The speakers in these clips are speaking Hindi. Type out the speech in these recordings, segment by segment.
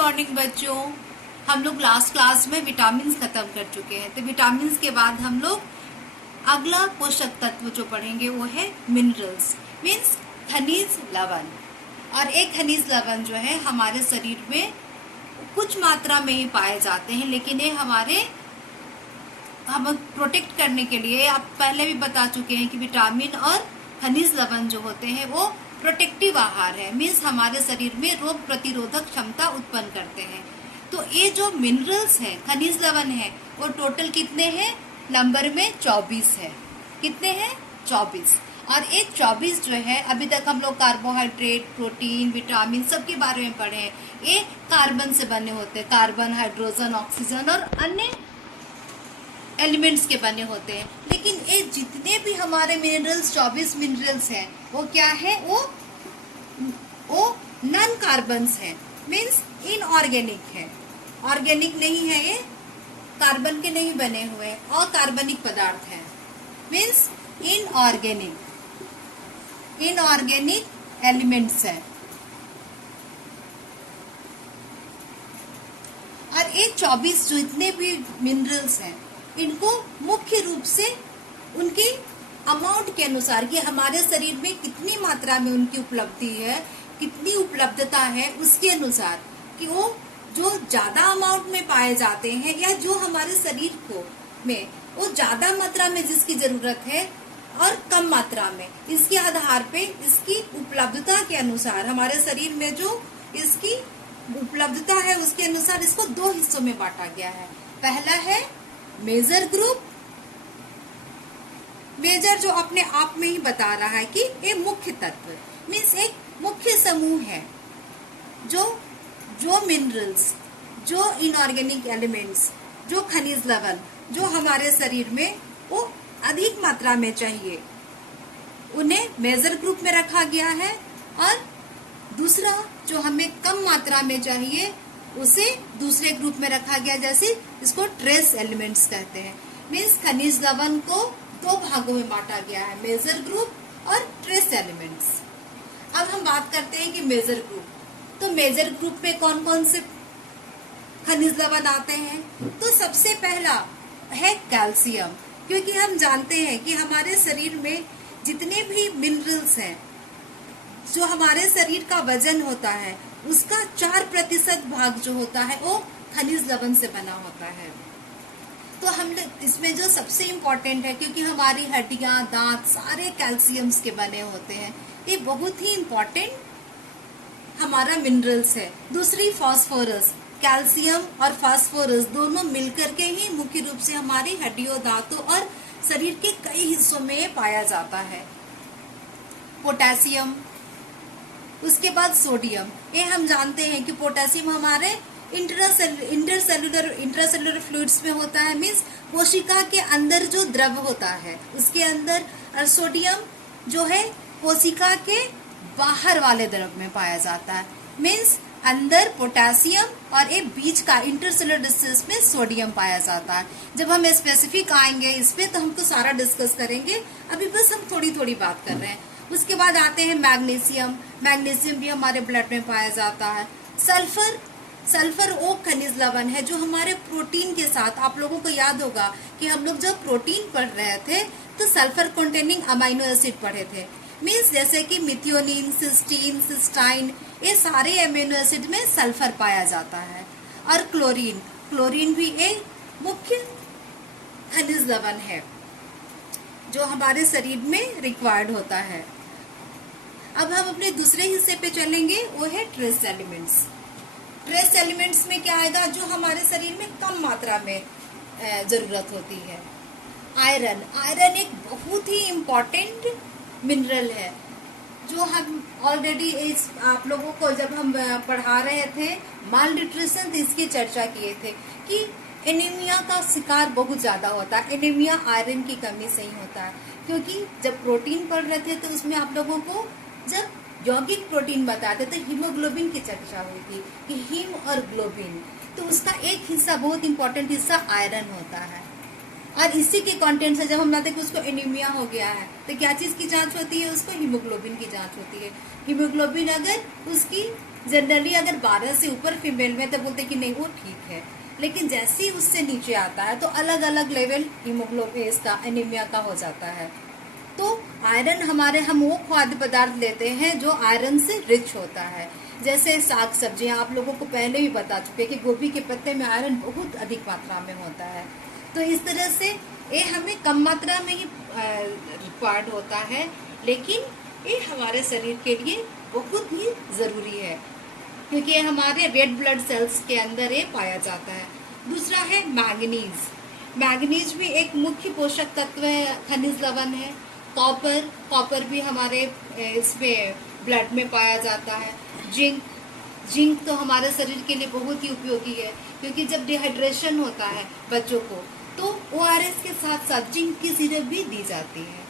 मॉर्निंग बच्चों। हम लोग लास्ट क्लास में विटामिन खत्म कर चुके हैं, तो विटामिन के बाद हम लोग अगला पोषक तत्व जो पढ़ेंगे वो है मिनरल्स, मीन्स खनिज लवण। और एक खनिज लवण जो है हमारे शरीर में कुछ मात्रा में ही पाए जाते हैं, लेकिन ये हम प्रोटेक्ट करने के लिए, आप पहले भी बता चुके हैं कि विटामिन और खनिज लवण जो होते हैं वो प्रोटेक्टिव आहार है, मीन्स हमारे शरीर में रोग प्रतिरोधक क्षमता उत्पन्न करते हैं। तो ये जो मिनरल्स है, खनिज लवण है, वो टोटल कितने हैं? नंबर में 24 है। कितने हैं? 24। और ये 24 जो है, अभी तक हम लोग कार्बोहाइड्रेट, प्रोटीन, विटामिन सब के बारे में पढ़े हैं। ये कार्बन से बने होते हैं, कार्बन, हाइड्रोजन, ऑक्सीजन और अन्य एलिमेंट्स के बने होते हैं। लेकिन ये जितने भी हमारे मिनरल्स 24 मिनरल्स हैं वो क्या है? वो नॉन कार्बन्स है, मीन्स इनऑर्गेनिक है। ऑर्गेनिक नहीं है, ये कार्बन के नहीं बने हुए, अकार्बनिक पदार्थ है, मीन्स इनऑर्गेनिक एलिमेंट्स है। और ये 24 जितने भी मिनरल्स हैं इनको मुख्य रूप से उनके अमाउंट के अनुसार, कि हमारे शरीर में कितनी मात्रा में उनकी उपलब्धि है, कितनी उपलब्धता है, उसके अनुसार कि वो जो ज्यादा अमाउंट में पाए जाते हैं या जो हमारे शरीर को में वो ज्यादा मात्रा में जिसकी जरूरत है और कम मात्रा में, इसके आधार पे इसकी उपलब्धता के अनुसार हमारे शरीर में जो इसकी उपलब्धता है उसके अनुसार इसको 2 हिस्सों में बांटा गया है। पहला है मेजर ग्रुप। मेजर जो अपने आप में ही बता रहा है कि ये मुख्य तत्व, मीन्स एक मुख्य समूह है जो मिनरल्स, जो इनऑर्गेनिक एलिमेंट्स, जो खनिज लवण जो हमारे शरीर में वो अधिक मात्रा में चाहिए, उन्हें मेजर ग्रुप में रखा गया है। और दूसरा जो हमें कम मात्रा में चाहिए उसे दूसरे ग्रुप में रखा गया, जैसे इसको ट्रेस एलिमेंट्स कहते हैं। मीन्स खनिज लवण को 2 भागों में बांटा गया है, मेजर ग्रुप और ट्रेस एलिमेंट्स। अब हम बात करते हैं कि मेजर ग्रुप, तो मेजर ग्रुप में कौन कौन से खनिज लवण आते हैं? तो सबसे पहला है कैल्शियम, क्योंकि हम जानते हैं कि हमारे शरीर में जितने भी मिनरल्स हैं, जो हमारे शरीर का वजन होता है उसका 4% भाग जो होता है वो खनिज लवण से बना होता है। तो हम इसमें जो सबसे इम्पोर्टेंट है, क्योंकि हमारी हड्डियां, दांत सारे कैल्शियम्स के बने होते हैं, ये बहुत ही इम्पोर्टेंट हमारा मिनरल्स है। दूसरी फास्फोरस, कैल्शियम और फास्फोरस दोनों मिलकर के ही मुख्य रूप से हमारी हड्डियों, दांतों और शरीर के कई हिस्सों में पाया जाता है। पोटेशियम, उसके बाद सोडियम। ये हम जानते हैं कि पोटेशियम हमारे इंट्रासेलुलर फ्लूइड्स में होता है, मीन्स कोशिका के अंदर जो द्रव होता है उसके अंदर। और सोडियम जो है कोशिका के बाहर वाले द्रव में पाया जाता है, मीन्स अंदर पोटेशियम और एक बीच का इंटरसेलुलर डिस्टेंस में सोडियम पाया जाता है। जब हम स्पेसिफिक आएंगे इस पे तो हम तो सारा डिस्कस करेंगे, अभी बस हम थोड़ी थोड़ी बात कर रहे हैं। उसके बाद आते हैं मैग्नीशियम। मैग्नीशियम भी हमारे ब्लड में पाया जाता है। सल्फर वो खनिज लवण है जो हमारे प्रोटीन के साथ, आप लोगों को याद होगा कि हम लोग जब प्रोटीन पढ़ रहे थे तो सल्फर कंटेनिंग अमाइनो एसिड पढ़े थे, मीन्स जैसे कि मिथियोनिन, सिस्टीन, सिस्टाइन, ये सारे अमीनो एसिड में सल्फर पाया जाता है। और क्लोरीन भी एक मुख्य खनिज लवण है जो हमारे शरीर में रिक्वायर्ड होता है। अब हम अपने दूसरे हिस्से पे चलेंगे, वो है ट्रेस एलिमेंट्स। ट्रेस एलिमेंट्स में क्या आएगा? जो हमारे शरीर में कम मात्रा में जरूरत होती है। आयरन एक बहुत ही इम्पोर्टेंट मिनरल है, जो हम ऑलरेडी आप लोगों को जब हम पढ़ा रहे थे माल न्यूट्रिशन, इसकी चर्चा किए थे कि एनीमिया का शिकार बहुत ज्यादा होता है। एनीमिया आयरन की कमी से ही होता है, क्योंकि जब प्रोटीन पढ़ रहे थे तो उसमें आप लोगों को जब यौगिक प्रोटीन बताते तो हीमोग्लोबिन की चर्चा हुई थी कि हीम और ग्लोबिन, तो उसका एक हिस्सा, बहुत इंपॉर्टेंट हिस्सा आयरन होता है। और इसी के कंटेंट से जब हम बताते कि उसको एनीमिया हो गया है तो क्या चीज की जांच होती है? उसको हीमोग्लोबिन की जांच होती है। हीमोग्लोबिन अगर उसकी जनरली अगर 12 से ऊपर फीमेल में तो बोलते कि नहीं वो ठीक है, लेकिन जैसे ही उससे नीचे आता है तो अलग अलग लेवल हीमोग्लोबिन इसका एनीमिया का हो जाता है। तो आयरन हम वो खाद्य पदार्थ लेते हैं जो आयरन से रिच होता है, जैसे साग सब्जियां। आप लोगों को पहले भी बता चुके कि गोभी के पत्ते में आयरन बहुत अधिक मात्रा में होता है। तो इस तरह से ये हमें कम मात्रा में ही रिक्वायर्ड होता है, लेकिन ये हमारे शरीर के लिए बहुत ही ज़रूरी है, क्योंकि ये हमारे रेड ब्लड सेल्स के अंदर ये पाया जाता है। दूसरा है मैंगनीज। मैंगनीज भी एक मुख्य पोषक तत्व है, खनिज लवण है। कॉपर भी हमारे इसमें ब्लड में पाया जाता है। जिंक तो हमारे शरीर के लिए बहुत ही उपयोगी है, क्योंकि जब डिहाइड्रेशन होता है बच्चों को तो ORS के साथ साथ जिंक की सिरप भी दी जाती है।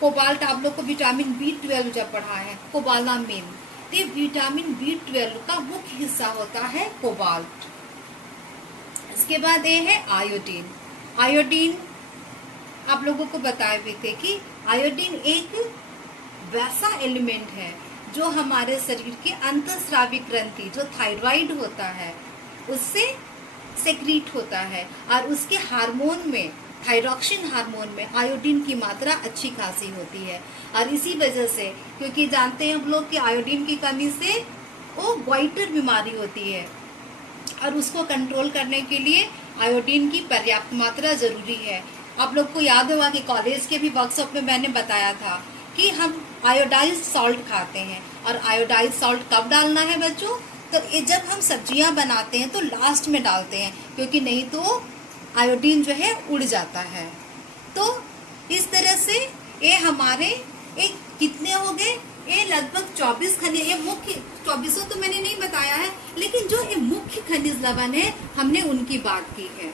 कोबाल्ट आप लोग को विटामिन B12 जब पढ़ा है, कोबालामिन, तो विटामिन B12 का मुख्य हिस्सा होता है कोबाल्ट। इसके बाद ये है आयोडीन। आयोडीन आप लोगों को बताए भी थे कि आयोडीन एक वैसा एलिमेंट है जो हमारे शरीर के अंतःस्रावी ग्रंथि जो थायराइड होता है उससे सेक्रीट होता है, और उसके हार्मोन में, थायरॉक्सिन हार्मोन में आयोडीन की मात्रा अच्छी खासी होती है। और इसी वजह से, क्योंकि जानते हैं हम लोग कि आयोडीन की कमी से वो गोइटर बीमारी होती है, और उसको कंट्रोल करने के लिए आयोडीन की पर्याप्त मात्रा जरूरी है। आप लोग को याद होगा कि कॉलेज के भी वर्कशॉप में मैंने बताया था कि हम आयोडाइज्ड सॉल्ट खाते हैं, और आयोडाइज्ड सॉल्ट कब डालना है बच्चों? तो ये जब हम सब्जियां बनाते हैं तो लास्ट में डालते हैं, क्योंकि नहीं तो आयोडीन जो है उड़ जाता है। तो इस तरह से ये हमारे एक कितने हो गए, ये लगभग 24 खनिज, ये मुख्य 24 तो मैंने नहीं बताया है, लेकिन जो ये मुख्य खनिज लवण है हमने उनकी बात की है।